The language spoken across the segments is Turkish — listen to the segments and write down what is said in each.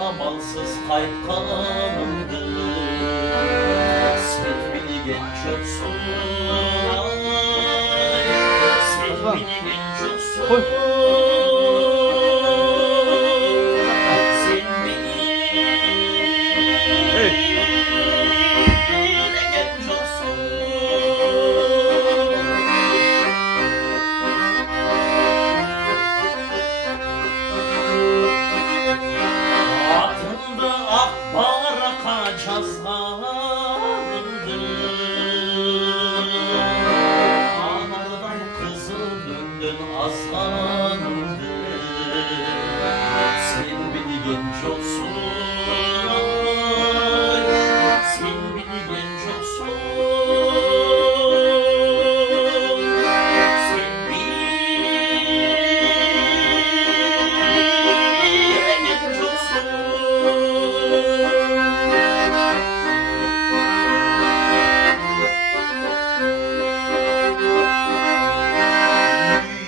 amalsız kayıtkanımdı. Sen bilgen çoksun, sen bilgen çoksun. Sen bilgen çoksun. Atında akbaraka çazganımdı. Anardan kızıl döndün azganımdı. Sen bilgen çoksun, sen bilgen çoksun. Sen bilgen çoksun.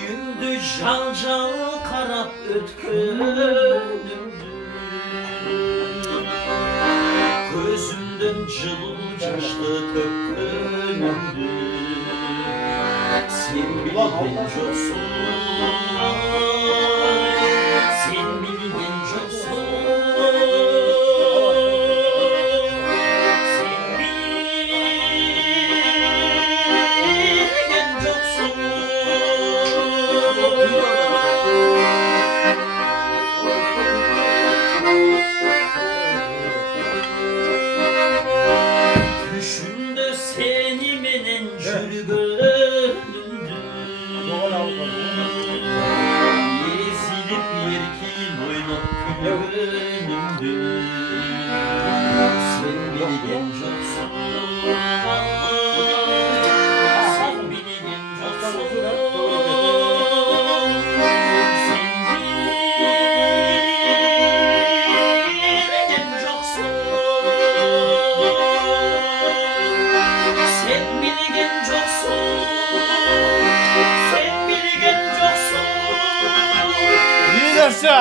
Yündü cal karap ötkönümdü. Gözümden cıl yaşlı tökönümdü. Sen bilgen çoksun, sen bilgen çoksun. Sen bilgen çoksun. Düşümde seni menen jürgönümdü. Ezilip yerkin oynap gülgönümdü. Sen bilgen çoksun, sen bilgen çoksun. Sen bilgen çoksun. Sen bilgen çoksun, sen bilgen çoksun. İyi derse.